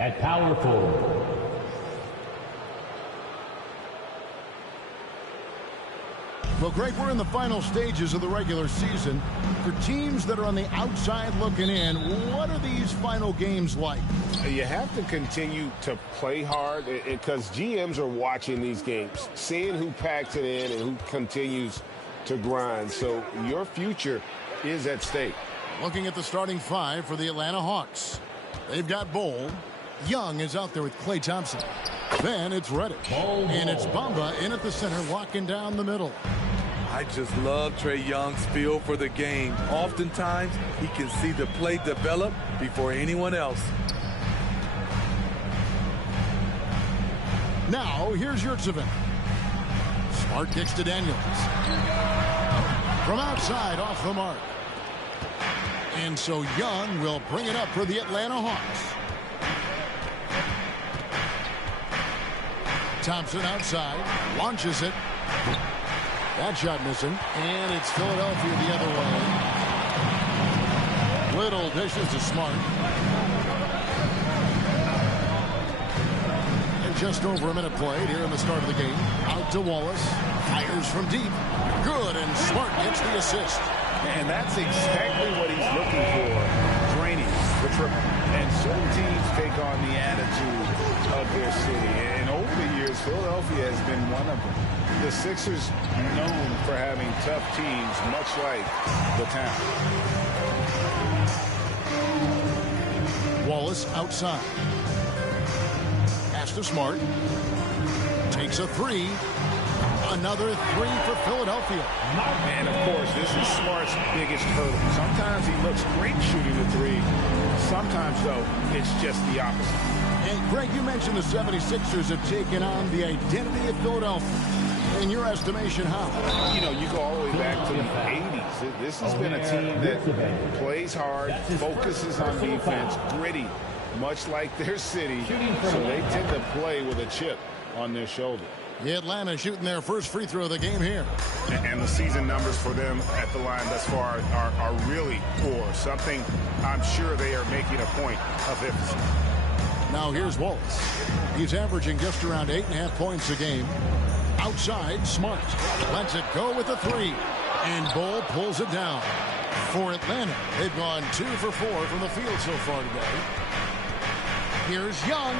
At power forward. Well, Greg, we're in the final stages of the regular season. For teams that are on the outside looking in, what are these final games like? You have to continue to play hard because GMs are watching these games, seeing who packs it in and who continues to grind. So your future is at stake. Looking at the starting five for the Atlanta Hawks. They've got Bol. Young is out there with Klay Thompson. Then it's Reddish. And it's Bamba in at the center, walking down the middle. I just love Trae Young's feel for the game. Oftentimes, he can see the play develop before anyone else. Now, here's Yurtseven. Smart kicks to Daniels. From outside, off the mark. And so Young will bring it up for the Atlanta Hawks. Thompson outside, launches it. That shot missing, and it's Philadelphia the other way. Little dishes to Smart. And just over a minute played here in the start of the game. Out to Wallace, fires from deep. Good, and Smart gets the assist. And that's exactly what he's looking for, draining the triple. And certain teams take on the attitude of their city. And over the years, Philadelphia has been one of them. The Sixers known for having tough teams, much like the town. Wallace outside. Pass to Smart. Takes a three. Another three for Philadelphia. And, of course, this is Smart's biggest hurdle. Sometimes he looks great shooting the three. Sometimes, though, it's just the opposite. And, Greg, you mentioned the 76ers have taken on the identity of Philadelphia. In your estimation, how? You know, you go all the way back to the 80s. This has been a team that plays hard, focuses on defense, gritty, much like their city. So they tend to play with a chip on their shoulder. Atlanta shooting their first free throw of the game here. And the season numbers for them at the line thus far are really poor. Something I'm sure they are making a point of emphasis. Now here's Wallace. He's averaging just around 8.5 points a game. Outside, Smart lets it go with a three. And Bol pulls it down. For Atlanta, they've gone 2 for 4 from the field so far today. Here's Young.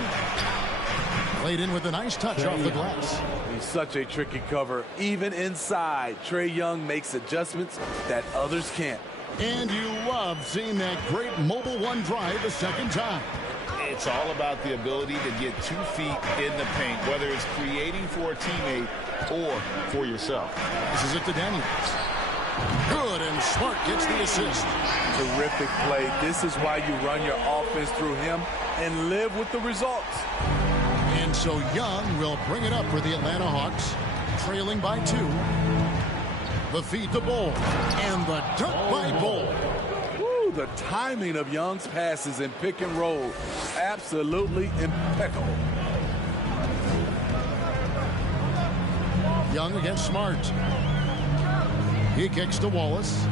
Played in with a nice touch off the glass. He's such a tricky cover. Even inside, Trae Young makes adjustments that others can't. And you love seeing that great mobile one drive a second time. It's all about the ability to get 2 feet in the paint, whether it's creating for a teammate or for yourself. This is it to Daniels. Good, and Smart gets the assist. Terrific play. This is why you run your offense through him and live with the results. And so Young will bring it up for the Atlanta Hawks, trailing by 2. The feed to Bol, and the dunk by Bol. The timing of Young's passes in pick and roll, absolutely impeccable. Young against Smart. He kicks to Wallace.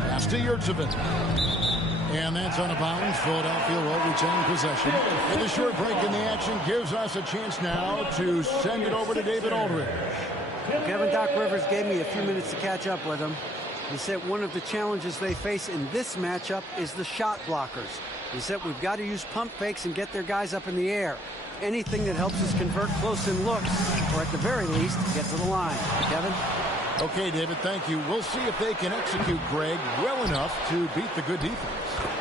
Pass to Yurtseven. And that's out of bounds. Philadelphia will retain possession. And the short break in the action gives us a chance now to send it over to David Aldridge. Kevin, Doc Rivers gave me a few minutes to catch up with him. He said one of the challenges they face in this matchup is the shot blockers. He said we've got to use pump fakes and get their guys up in the air. Anything that helps us convert close-in looks, or at the very least, get to the line. Kevin? Okay, David, thank you. We'll see if they can execute, Greg, well enough to beat the good defense.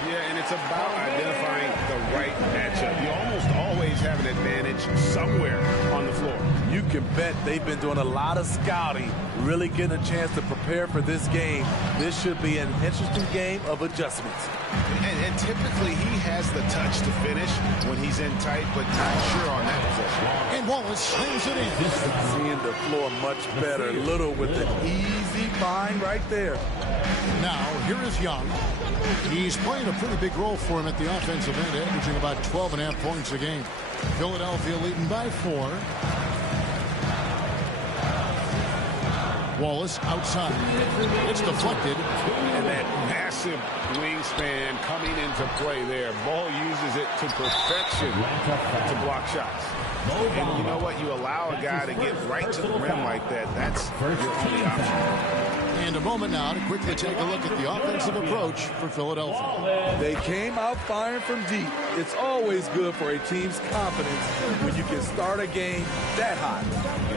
Yeah, and it's about identifying the right matchup. You almost always have an advantage somewhere on the floor. You can bet they've been doing a lot of scouting, really getting a chance to prepare for this game. This should be an interesting game of adjustments. And typically he has the touch to finish when he's in tight, but not sure on that possession. And Wallace slams it in. Seeing the floor much better. Little with an easy find right there. Now, here is Young. He's playing a pretty big role for him at the offensive end, averaging about 12.5 points a game. Philadelphia leading by 4. Wallace outside. It's deflected. And that massive wingspan coming into play there. Ball uses it to perfection to block shots. And you know what? You allow a guy to get right to the rim like that. That's your only option. And a moment now to quickly take a look at the offensive approach for Philadelphia. They came out firing from deep. It's always good for a team's confidence when you can start a game that hot.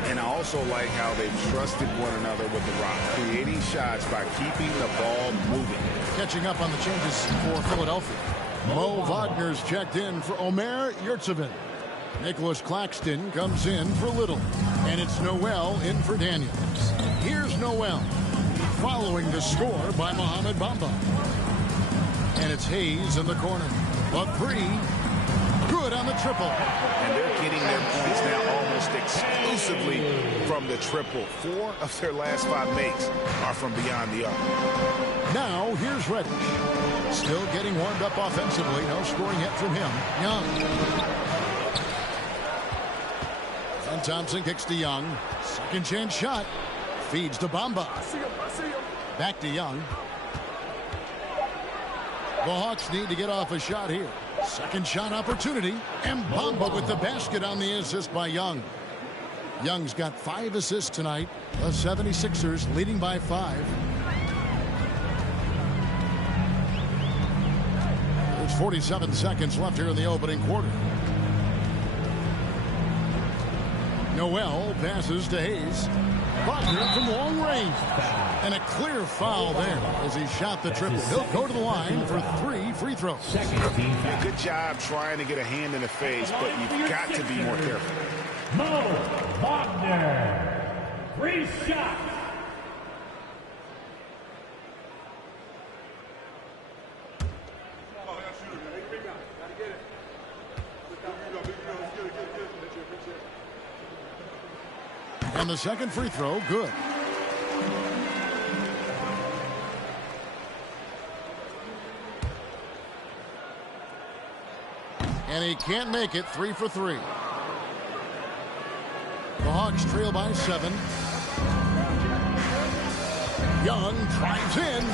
And I also like how they've trusted one another with the rock, creating shots by keeping the ball moving. Catching up on the changes for Philadelphia. Mo Wagner's checked in for Omer Yurtseven. Nicholas Claxton comes in for Little. And it's Noel in for Daniels. Here's Noel, following the score by Mohamed Bamba. And it's Hayes in the corner. A three. Good on the triple. And they're getting their points now almost exclusively from the triple. 4 of their last 5 makes are from beyond the arc. Now here's Reddish. Still getting warmed up offensively. No scoring yet from him. Young. And Thompson kicks to Young. Second chance shot. Feeds to Bamba. Back to Young. The Hawks need to get off a shot here. Second shot opportunity. And Bamba with the basket on the assist by Young. Young's got 5 assists tonight. The 76ers leading by 5. There's 47 seconds left here in the opening quarter. Noel passes to Hayes. Wagner from long range. And a clear foul there as he shot the triple. He'll go to the line for 3 free throws. Good job trying to get a hand in the face, but you've got to be more careful. Mo Wagner, 3 shots. And the second free throw, good. And he can't make it. 3 for 3. The Hawks trail by 7. Young drives in.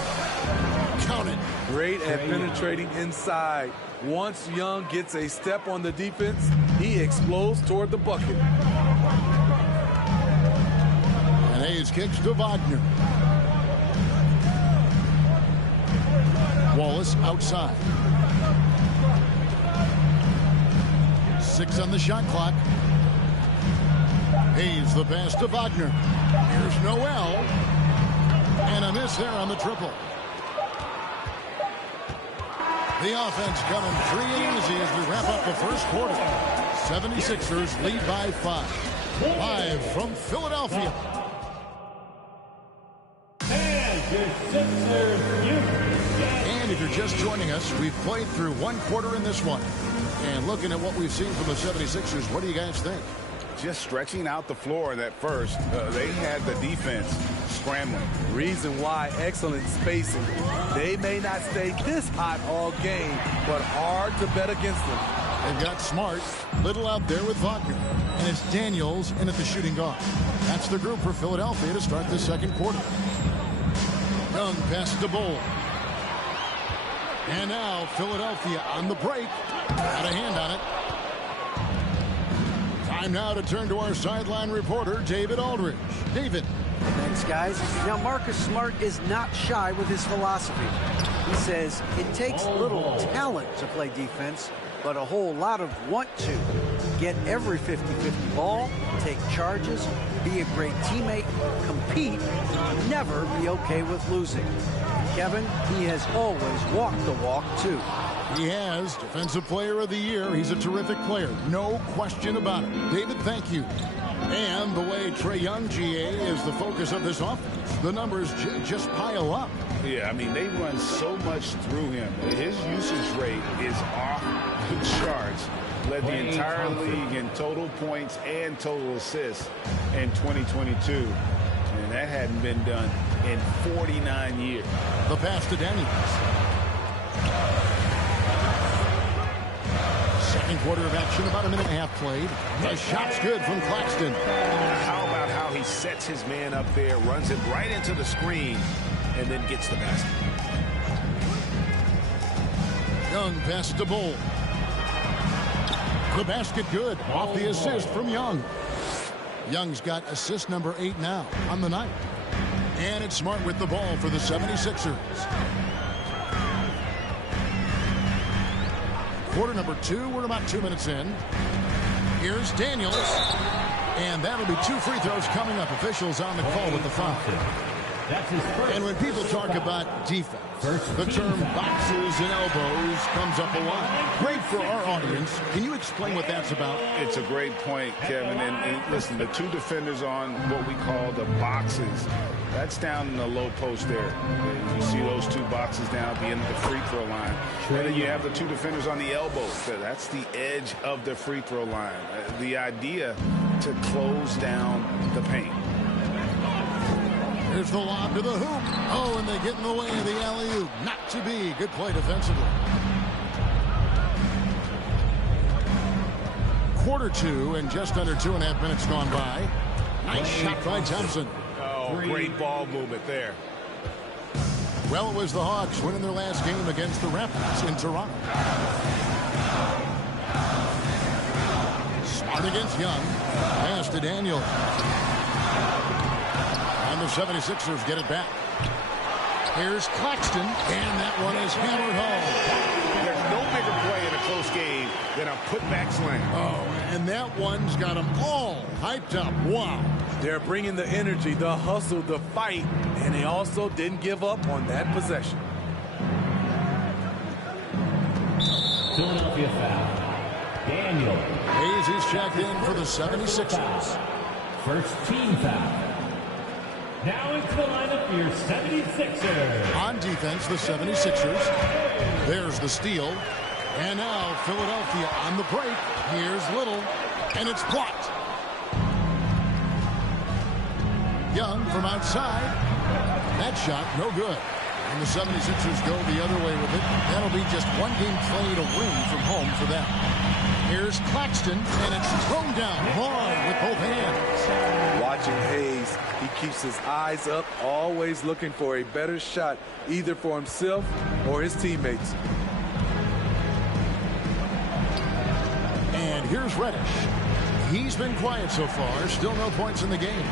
Count it. Great at penetrating inside. Once Young gets a step on the defense, he explodes toward the bucket. And Hayes kicks to Wagner. Wallace outside. 6 on the shot clock. Hayes the pass to Wagner. Here's Noel. And a miss there on the triple. The offense coming free and easy as we wrap up the first quarter. 76ers lead by 5. Live from Philadelphia. And if you're just joining us, we've played through 1 quarter in this one. And looking at what we've seen from the 76ers, what do you guys think? Just stretching out the floor in that first. They had the defense scrambling. Reason why, excellent spacing. They may not stay this hot all game, but hard to bet against them. They've got Smart, Little out there with Wagner. And it's Daniels in at the shooting guard. That's the group for Philadelphia to start the second quarter. Young passes the Bol. And now Philadelphia on the break. Got a hand on it. Time now to turn to our sideline reporter, David Aldridge. David. Thanks, guys. Now, Marcus Smart is not shy with his philosophy. He says it takes little talent to play defense, but a whole lot of want to. Get every 50-50 ball, take charges, be a great teammate, compete, never be okay with losing. Kevin, he has always walked the walk, too. He has. Defensive Player of the Year. He's a terrific player. No question about it. David, thank you. And the way Trae Young, GA, is the focus of this offense, the numbers just pile up. Yeah, I mean, they run so much through him. His usage rate is off the charts. Led the entire league in total points and total assists in 2022. And that hadn't been done in 49 years. The pass to Daniels. Second quarter of action, about a minute and a half played. The shot's good from Claxton. How about how he sets his man up there, runs it right into the screen, and then gets the basket. Young passes to Bull. The basket good off the assist from Young. Young's got assist number 8 now on the night. And it's Smart with the ball for the 76ers. Quarter number 2, we're about 2 minutes in. Here's Daniels. And that'll be 2 free throws coming up. Officials on the call with the foul. That's his first. And when people talk about defense, the term boxes and elbows comes up a lot. Great for our audience. Can you explain what that's about? It's a great point, Kevin. And listen, the 2 defenders on what we call the boxes, that's down in the low post there. You see those 2 boxes down at the end of the free throw line. And then you have the 2 defenders on the elbows. That's the edge of the free throw line. The idea to close down the paint. Here's the lob to the hoop. Oh, and they get in the way of the alley-oop. Not to be. Good play defensively. Quarter 2 and just under 2.5 minutes gone by. Nice shot by Thompson. Oh, great ball movement there. Well, it was the Hawks winning their last game against the Rapids in Toronto. Smart against Young. Pass to Daniels. And the 76ers get it back. Here's Claxton, and that one is hammered home. There's no bigger play in a close game than a putback slam. Oh, and that one's got them all hyped up. Wow. They're bringing the energy, the hustle, the fight, and they also didn't give up on that possession. Philadelphia foul. Daniel. Hayes is checked in for the 76ers. First team foul. Now into the lineup for your 76ers. On defense, the 76ers. There's the steal. And now Philadelphia on the break. Here's Little. And it's blocked. Young from outside. That shot, no good. And the 76ers go the other way with it. That'll be just 1 game played away from home for them. Here's Claxton, and it's thrown down hard with both hands. Watching Hayes, he keeps his eyes up, always looking for a better shot, either for himself or his teammates. And here's Reddish. He's been quiet so far, still no points in the game.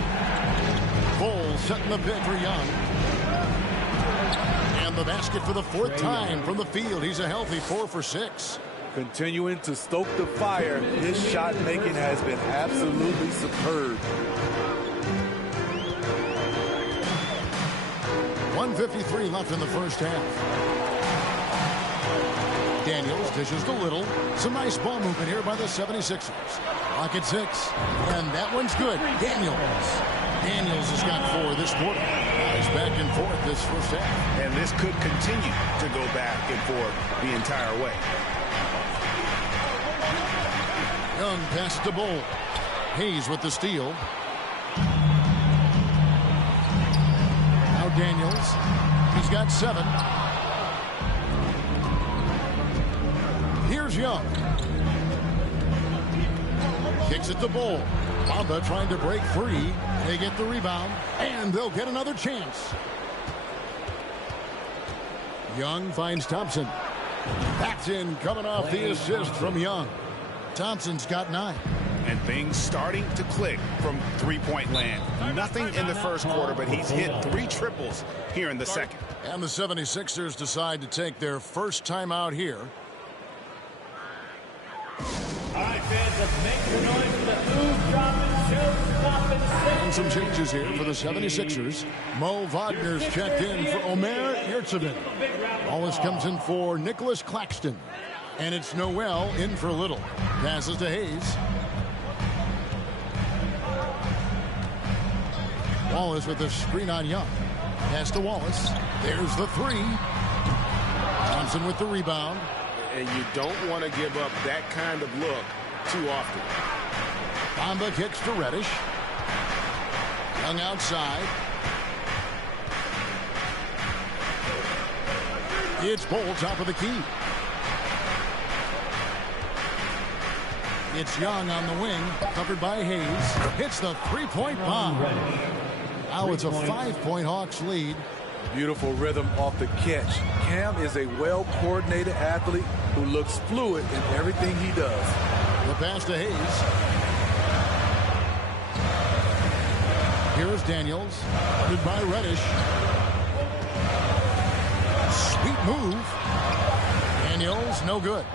Bull setting the pick for Young. And the basket for the 4th time from the field. He's a healthy 4 for 6. Continuing to stoke the fire, his shot making has been absolutely superb. 1:53 left in the first half. Daniels dishes to Little. Some nice ball movement here by the 76ers. Clock at 6. And that one's good. Daniels has got 4 this quarter. He's back and forth this first half. And this could continue to go back and forth the entire way. Young pass to Bull. Hayes with the steal. Now Daniels. He's got 7. Here's Young. Kicks it to Bull. Bamba trying to break free. They get the rebound, and they'll get another chance. Young finds Thompson. That's in, coming off the assist from Young. Thompson's got 9. And things starting to click from three-point land. Nothing in the first quarter, but he's hit 3 triples here in the second. And the 76ers decide to take their first time out here. All right, fans, let's make your noise for the move, drop, and show, stop, and sing. And some changes here for the 76ers. Mo Wagner's checked in for Omer Yurtseven. Wallace comes in for Nicholas Claxton. And it's Noel in for Little. Passes to Hayes. Wallace with the screen on Young. Pass to Wallace. There's the 3. Thompson with the rebound. And you don't want to give up that kind of look too often. Bamba kicks to Reddish. Young outside. It's Bull top of the key. It's Young on the wing, covered by Hayes. Hits the three-point bomb. Now it's a 5-point Hawks lead. Beautiful rhythm off the catch. Cam is a well-coordinated athlete who looks fluid in everything he does. The pass to Hayes. Here's Daniels. Guarded by Reddish. Sweet move. Daniels, no good.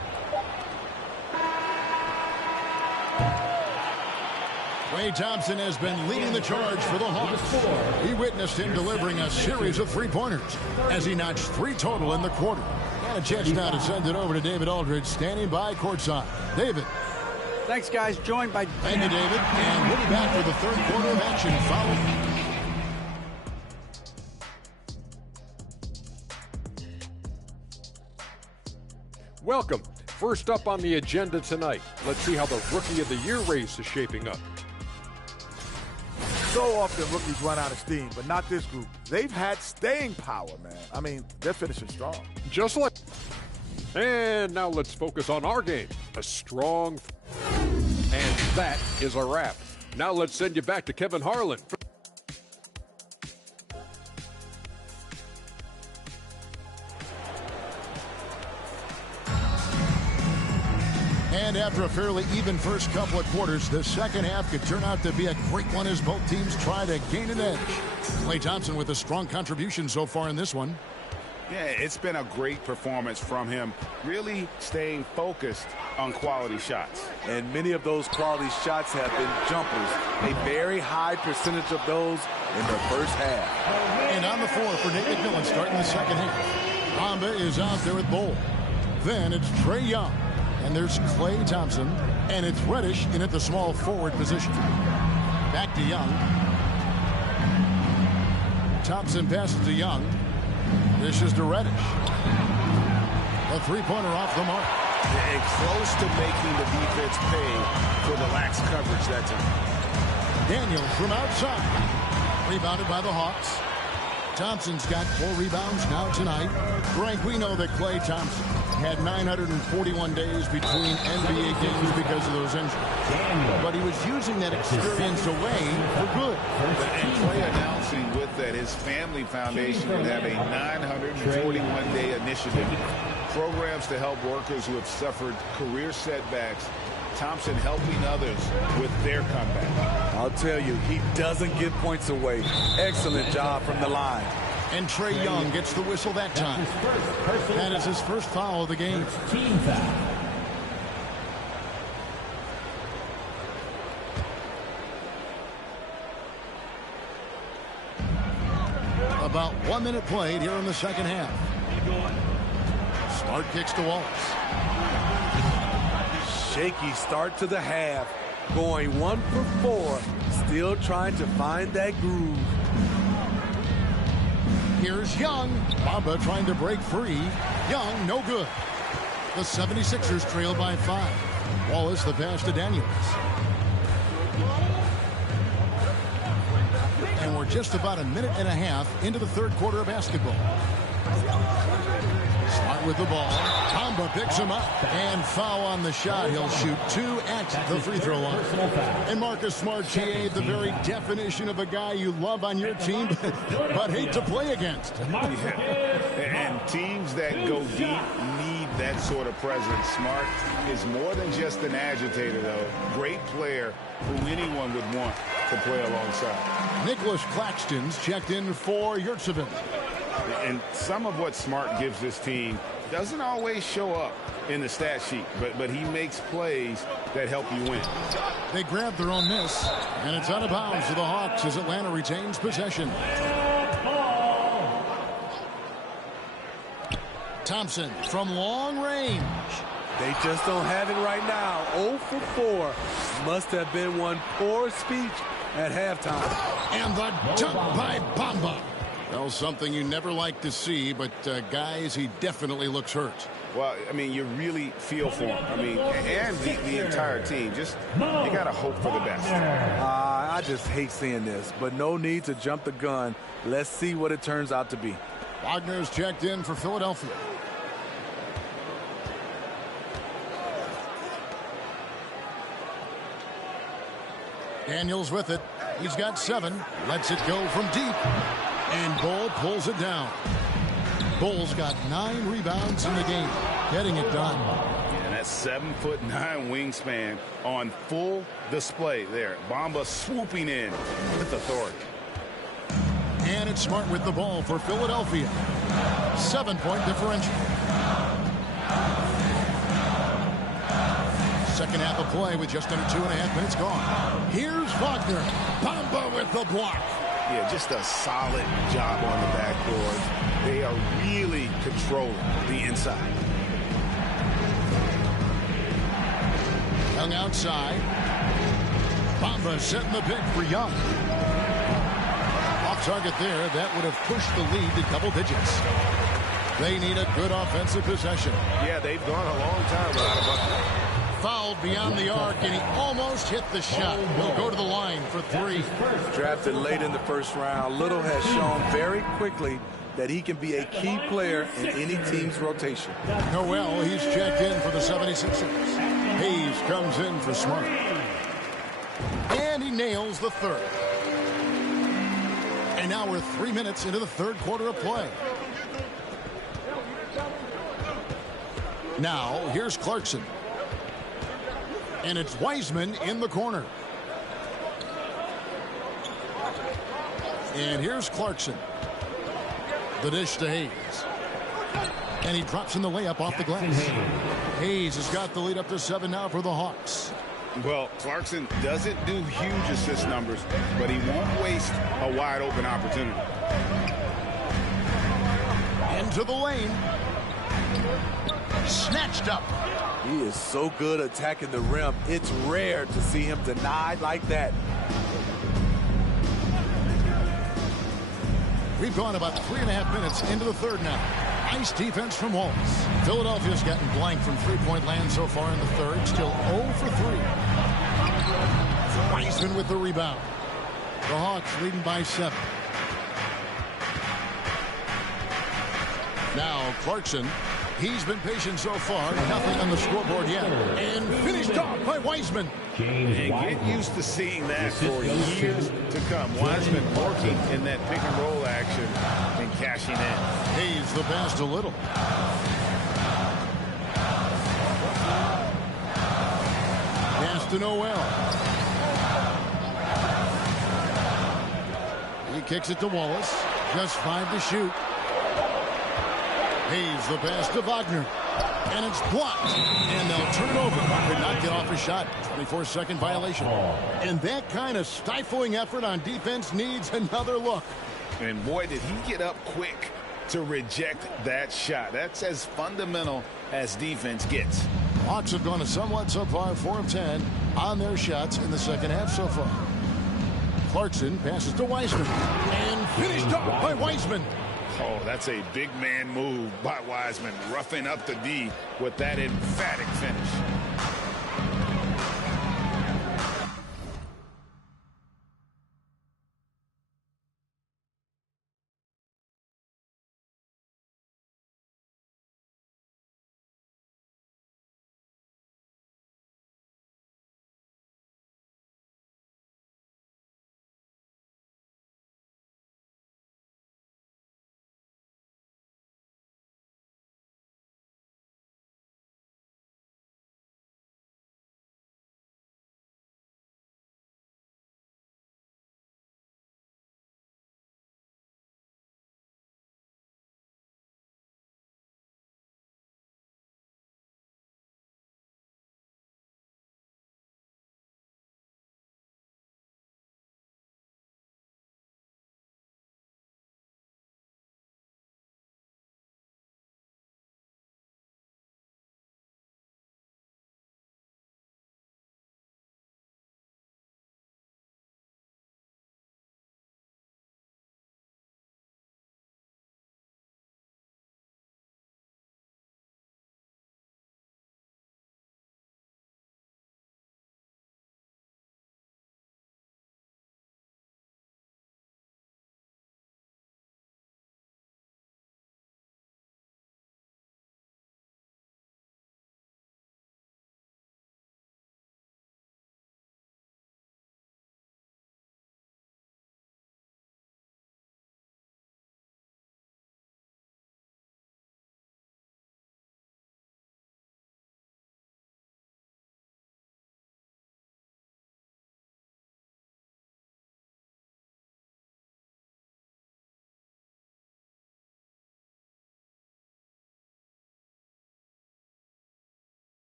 Klay Thompson has been leading the charge for the Hawks. He witnessed him delivering a series of three-pointers as he notched 3 total in the quarter. And a chance now to send it over to David Aldridge, standing by courtside. David. Thanks, guys. Joined by... Thank you, David. And we'll be back for the third quarter of action following. Welcome. First up on the agenda tonight, let's see how the Rookie of the Year race is shaping up. So often rookies run out of steam, but not this group. They've had staying power, man. I mean, they're finishing strong. Just like... And now let's focus on our game. A strong... And that is a wrap. Now let's send you back to Kevin Harlan. And after a fairly even first couple of quarters, the second half could turn out to be a great one as both teams try to gain an edge. Klay Thompson with a strong contribution so far in this one. Yeah, it's been a great performance from him, really staying focused on quality shots. And many of those quality shots have been jumpers. A very high percentage of those in the first half. And on the floor for Nate McMillan starting the second half. Bamba is out there with Bol. Then it's Trae Young. And there's Klay Thompson. And it's Reddish in at the small forward position. Back to Young. Thompson passes to Young. This is to Reddish. A three-pointer off the mark. And close to making the defense pay for the lax coverage that time. Daniels from outside. Rebounded by the Hawks. Thompson's got 4 rebounds now tonight. Frank, we know that Klay Thompson had 941 days between NBA games because of those injuries. But he was using that experience away for good. And Klay announcing with that his family foundation would have a 941-day initiative. Programs to help workers who have suffered career setbacks. Thompson helping others with their comeback. I'll tell you, he doesn't give points away. Excellent job from the line. And Trae Young gets the whistle that time. That is his first foul of the game. Team foul. About 1 minute played here in the second half. Smart kicks to Wallace. Shaky start to the half. Going 1 for 4. Still trying to find that groove. Here's Young. Bamba trying to break free. Young, no good. The 76ers trail by 5. Wallace the pass to Daniels. And we're just about a minute and a half into the third quarter of basketball. Smart with the ball. Bamba picks him up. And foul on the shot. He'll shoot 2 at the free throw line. And Marcus Smart, GA, the very definition of a guy you love on your team, but hate to play against. Yeah. And teams that go deep need that sort of presence. Smart is more than just an agitator, though. Great player who anyone would want to play alongside. Nicholas Claxton's checked in for Yurtseven. And some of what Smart gives this team doesn't always show up in the stat sheet, but he makes plays that help you win. They grab their own miss, and it's out of bounds to the Hawks as Atlanta retains possession. Thompson from long range. They just don't have it right now. 0 for 4. Must have been one poor speech at halftime. And the dunk by Bamba. Well, something you never like to see, but guys, he definitely looks hurt. Well, I mean, you really feel for him. I mean, and the entire team. Just, you got to hope for the best. I just hate seeing this, but no need to jump the gun. Let's see what it turns out to be. Wagner's checked in for Philadelphia. Daniels with it. He's got 7. Lets it go from deep. And Bull pulls it down. Bull's got 9 rebounds in the game, getting it done. And that 7'9" wingspan on full display there. Bamba swooping in with authority. And it's Smart with the ball for Philadelphia. 7-point differential. Second half of play with just under 2.5 minutes gone. Here's Wagner. Bamba with the block. Yeah, just a solid job on the backboard. They are really controlling the inside. Young outside. Bamba setting the pick for Young. Off target there. That would have pushed the lead to double digits. They need a good offensive possession. Yeah, they've gone a long time without a bucket. Fouled beyond the arc, and he almost hit the shot. He'll go to the line for 3. Drafted late in the first round, Little has shown very quickly that he can be a key player in any team's rotation. Noel, he's checked in for the 76ers. Hayes comes in for Smart. And he nails the third. And now we're 3 minutes into the third quarter of play. Now, here's Clarkson. And it's Wiseman in the corner. And here's Clarkson. The dish to Hayes. And he drops in the layup off the glass. Hayes has got the lead up to 7 now for the Hawks. Well, Clarkson doesn't do huge assist numbers, but he won't waste a wide open opportunity. Into the lane. Snatched up. He is so good attacking the rim. It's rare to see him denied like that. We've gone about 3.5 minutes into the third now. Nice defense from Wallace. Philadelphia's gotten blank from three-point land so far in the third. Still 0 for 3. Wiseman with the rebound. The Hawks leading by 7. Now Clarkson. He's been patient so far. Nothing on the scoreboard yet. And finished off by Wiseman. And get used to seeing that for years to come. Wiseman working in that pick and roll action and cashing in. Hayes the pass to Little. Pass to Noel. He kicks it to Wallace. Just 5 to shoot. Hayes the pass to Wagner. And it's blocked. And they'll turn it over. Could not get off a shot. 24-second violation. And that kind of stifling effort on defense needs another look. And boy, did he get up quick to reject that shot. That's as fundamental as defense gets. Hawks have gone a somewhat subpar 4 of 10 on their shots in the second half so far. Clarkson passes to Wiseman. And finished off by Wiseman. Oh, that's a big man move by Wiseman, roughing up the D with that emphatic finish.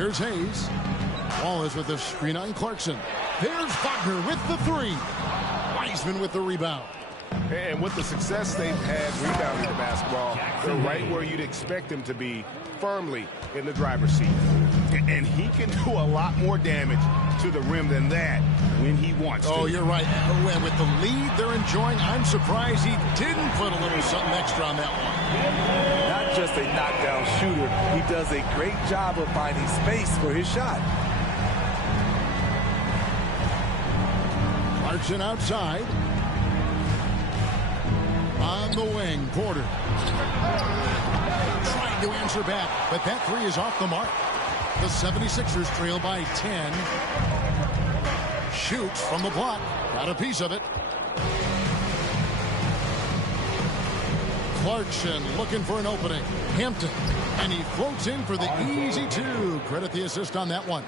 Here's Hayes. Wallace with the screen on Clarkson. There's Wagner with the three. Wiseman with the rebound. And with the success they've had rebounding the basketball, they're right where you'd expect them to be, firmly in the driver's seat. And he can do a lot more damage to the rim than that when he wants to. Oh, you're right. And with the lead they're enjoying, I'm surprised he didn't put a little something extra on that one. Not just a knockdown shooter, he does a great job of finding space for his shot. Clarkson outside. On the wing, Porter. Trying to answer back, but that three is off the mark. The 76ers trail by 10. Shoots from the block. Got a piece of it. Clarkson looking for an opening. Hampton. And he floats in for the easy two. Credit the assist on that one.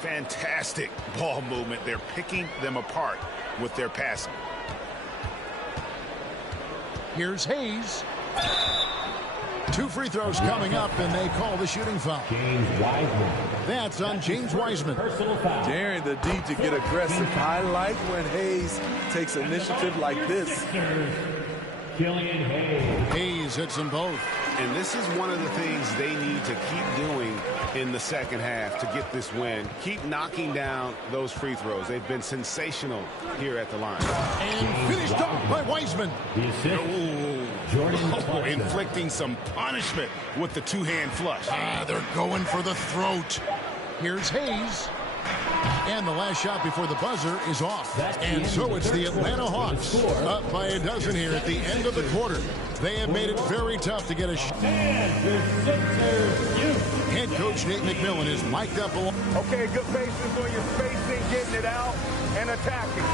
Fantastic ball movement. They're picking them apart with their passing. Here's Hayes. 2 free throws coming up, and they call the shooting foul. James Wiseman. That's on James Wiseman. Personal foul. Daring the D to get aggressive. I like when Hayes takes initiative like this. Killian Hayes. Hayes hits them both. And this is one of the things they need to keep doing in the second half to get this win. Keep knocking down those free throws. They've been sensational here at the line. And finished off by Wiseman. The assist. Jordan Clarkson. Inflicting some punishment with the two-hand flush. They're going for the throat. Here's Hayes. And the last shot before the buzzer is off. And so it's the Atlanta Hawks up by a dozen here at the end of the quarter. They have made it very tough to get a shot. Head coach Nate McMillan is mic'd up. Okay, good patience when you're spacing, getting it out, and attacking.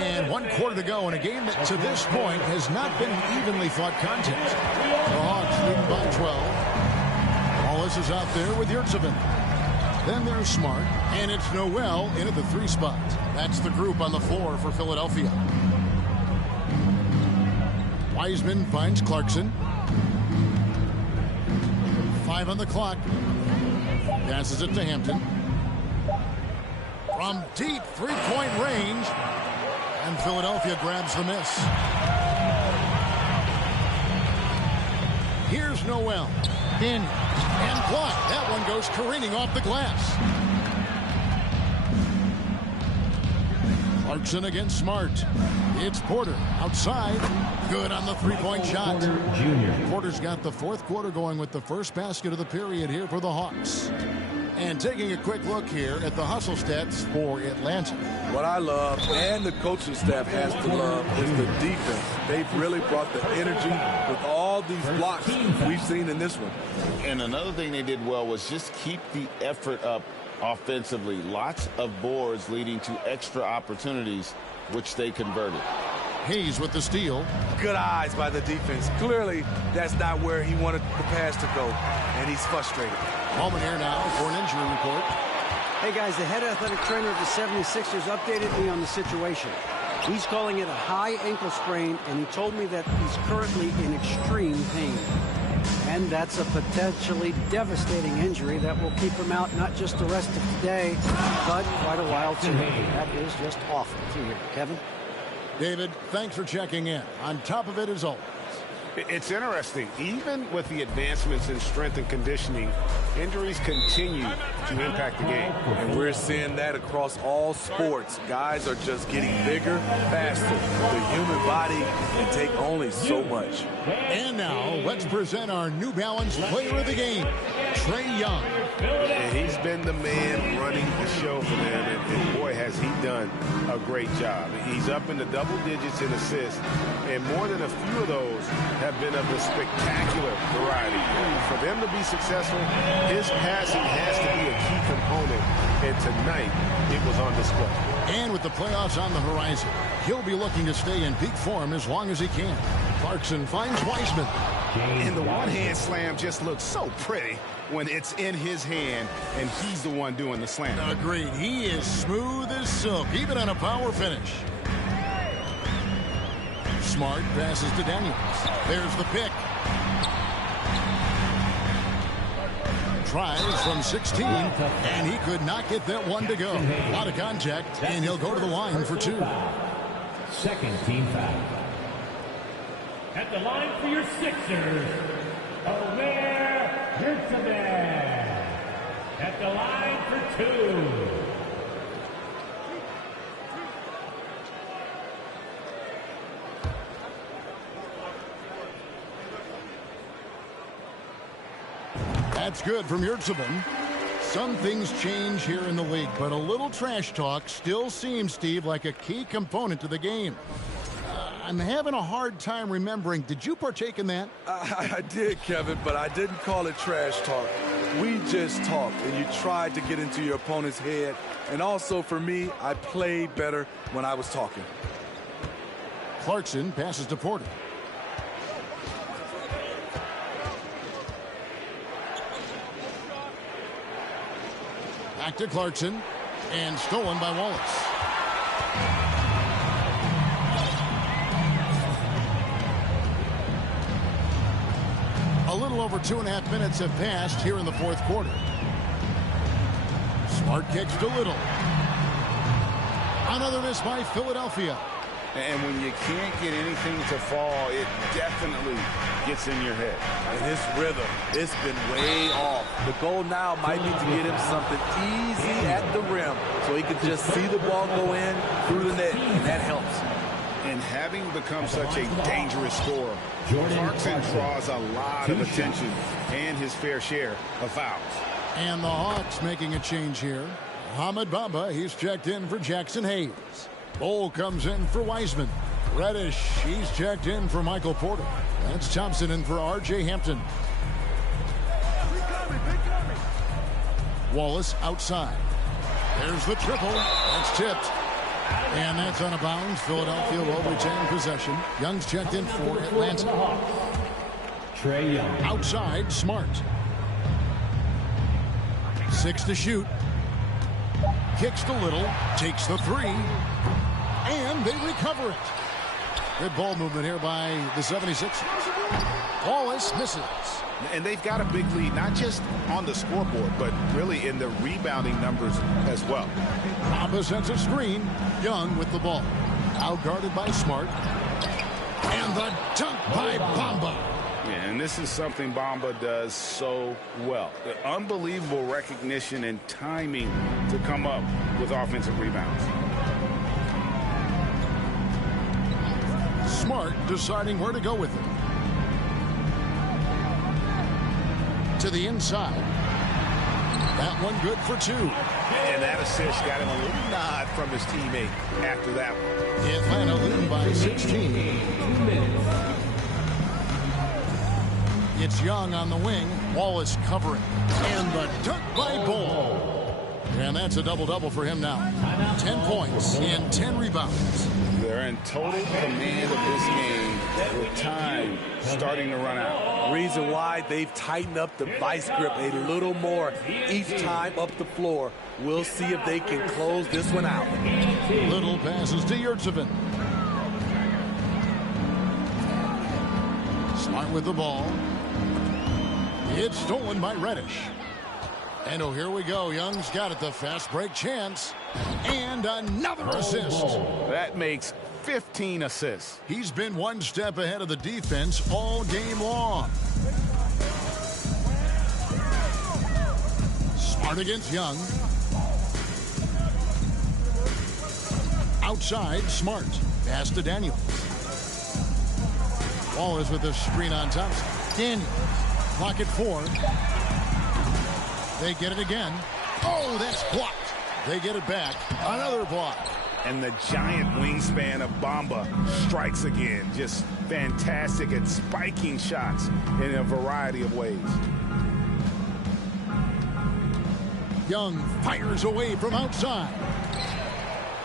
And 1 quarter to go in a game that to this point has not been an evenly fought contest. The Hawks leading by 12. Wallace is out there with Yurtseven. Then there's Smart, and it's Noel in at the 3 spot. That's the group on the floor for Philadelphia. Wiseman finds Clarkson. 5 on the clock. Passes it to Hampton. From deep 3-point range. And Philadelphia grabs the miss. Here's Noel. In and blocked. That one goes careening off the glass. Clarkson against Smart. It's Porter outside. Good on the 3-point shot. Porter's got the 4th quarter going with the first basket of the period here for the Hawks. And taking a quick look here at the hustle stats for Atlanta. What I love, and the coaching staff has to love, is the defense. They've really brought the energy with all these blocks we've seen in this one. And another thing they did well was just keep the effort up offensively. Lots of boards leading to extra opportunities, which they converted. Hayes with the steal. Good eyes by the defense. Clearly, that's not where he wanted the pass to go, and he's frustrated. Moment here now for an injury report. Hey, guys, the head athletic trainer of the 76ers updated me on the situation. He's calling it a high ankle sprain, and he told me that he's currently in extreme pain. And that's a potentially devastating injury that will keep him out not just the rest of today, but quite a while too. That is just awful to hear. Kevin? David, thanks for checking in. On top of it as always. It's interesting. Even with the advancements in strength and conditioning, injuries continue to impact the game. And we're seeing that across all sports. Guys are just getting bigger, faster. The human body can take only so much. And now, let's present our New Balance player of the game, Trae Young. And he's been the man running the show for them. And boy, has he done a great job. He's up in the double digits in assists. And more than a few of those have been of the spectacular variety. For them to be successful, his passing has to be a key component. And tonight, it was on display. And with the playoffs on the horizon, he'll be looking to stay in peak form as long as he can. Clarkson finds Wiseman. And the one-hand slam just looks so pretty when it's in his hand and he's the one doing the slam. Agreed. He is smooth as silk, even on a power finish. Smart passes to Daniels. There's the pick. tries from 16, and he could not get that one to go. A lot of contact, and he'll go to the line for 2. Second team foul. At the line for your Sixers, Omer Yurtseven. At the line for 2. That's good from Yurtseven. Some things change here in the league, but a little trash talk still seems, Steve, like a key component to the game. I'm having a hard time remembering. Did you partake in that? I did, Kevin, but I didn't call it trash talk. We just talked, and you tried to get into your opponent's head. And also, for me, I played better when I was talking. Clarkson passes to Porter. Back to Clarkson, and stolen by Wallace. A little over 2.5 minutes have passed here in the fourth quarter. Smart kicks to Little. Another miss by Philadelphia. And when you can't get anything to fall, it definitely gets in your head. And his rhythm, it's been way off. The goal now might be to get him something easy at the rim so he can just see the ball go in through the net, and that helps. And having become such a dangerous scorer, Clarkson draws a lot of attention and his fair share of fouls. And the Hawks making a change here. Ahmed Bamba, he's checked in for Jackson Hayes. Bol comes in for Wiseman. Reddish, he's checked in for Michael Porter. That's Thompson in for R.J. Hampton. Wallace outside. There's the triple. That's tipped. And that's out of bounds. Philadelphia will retain possession. Young's checked in for Atlanta. Trae Young. Outside, Smart. 6 to shoot. Kicks to Little. Takes the 3. And they recover it. Good ball movement here by the 76ers. Wallace misses. And they've got a big lead, not just on the scoreboard, but really in the rebounding numbers as well. Bamba sends a screen. Young with the ball. Outguarded by Smart. And the dunk by Bamba. Yeah, and this is something Bamba does so well. The unbelievable recognition and timing to come up with offensive rebounds. Smart deciding where to go with it. To the inside. That one good for 2. And that assist got him a little nod from his teammate after that one. Atlanta leading by 16. It's Young on the wing. Wallace covering. And the dunk by Bol. And that's a double-double for him now. 10 points and 10 rebounds. They're in total command of this game with time starting to run out. Reason why they've tightened up the vice grip a little more each time up the floor. We'll see if they can close this one out. Little passes to Yurtseven. Smart with the ball. It's stolen by Reddish. And oh, here we go. Young's got it. The fast break chance. And another assist. That makes 15 assists. He's been one step ahead of the defense all game long. Smart against Young. Outside, Smart. Pass to Daniels. Wallace with the screen on Thompson. Daniels. Clock at 4. They get it again. Oh, that's blocked. They get it back. Another block. And the giant wingspan of Bamba strikes again. Just fantastic at spiking shots in a variety of ways. Young fires away from outside.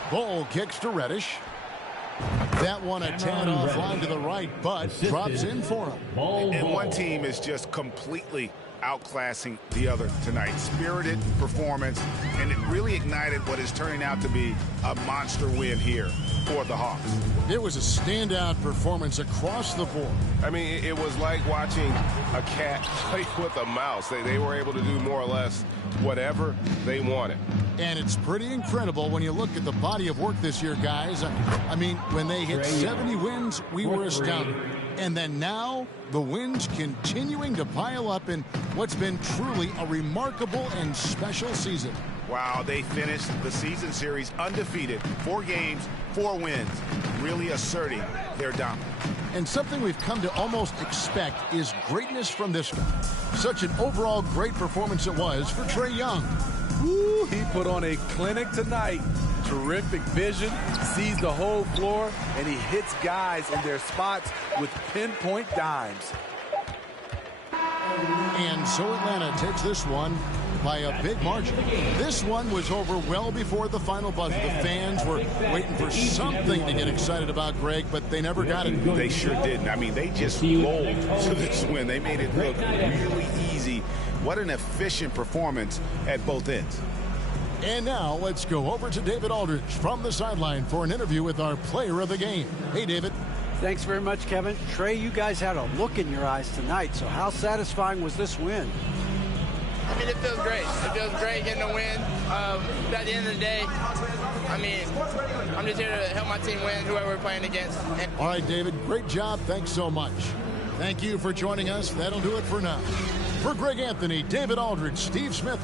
Ball kicks to Reddish. That one a tad offline to the right, but drops in for him. And one team is just completely outclassing the other tonight. Spirited performance, and it really ignited what is turning out to be a monster win here for the Hawks. It was a standout performance across the board. I mean, it was like watching a cat play with a mouse. They were able to do more or less whatever they wanted. And it's pretty incredible when you look at the body of work this year, guys. I mean, when they hit 70 wins, we were astounded. And then now, the wins continuing to pile up in what's been truly a remarkable and special season. Wow, they finished the season series undefeated. 4 games, 4 wins, really asserting their dominance. And something we've come to almost expect is greatness from this guy. Such an overall great performance it was for Trae Young. Woo, he put on a clinic tonight. Terrific vision, sees the whole floor, and he hits guys in their spots with pinpoint dimes. And so Atlanta takes this one by a big margin. This one was over well before the final buzzer. The fans were waiting for something to get excited about, Greg, but they never got it. They sure didn't. I mean, they just rolled to this win. They made it look really easy. What an efficient performance at both ends. And now let's go over to David Aldridge from the sideline for an interview with our player of the game. Hey, David. Thanks very much, Kevin. Trae, you guys had a look in your eyes tonight, so how satisfying was this win? I mean, it feels great. It feels great getting a win. At the end of the day, I mean, I'm just here to help my team win, whoever we're playing against. All right, David, great job. Thanks so much. Thank you for joining us. That'll do it for now. For Greg Anthony, David Aldridge, Steve Smith,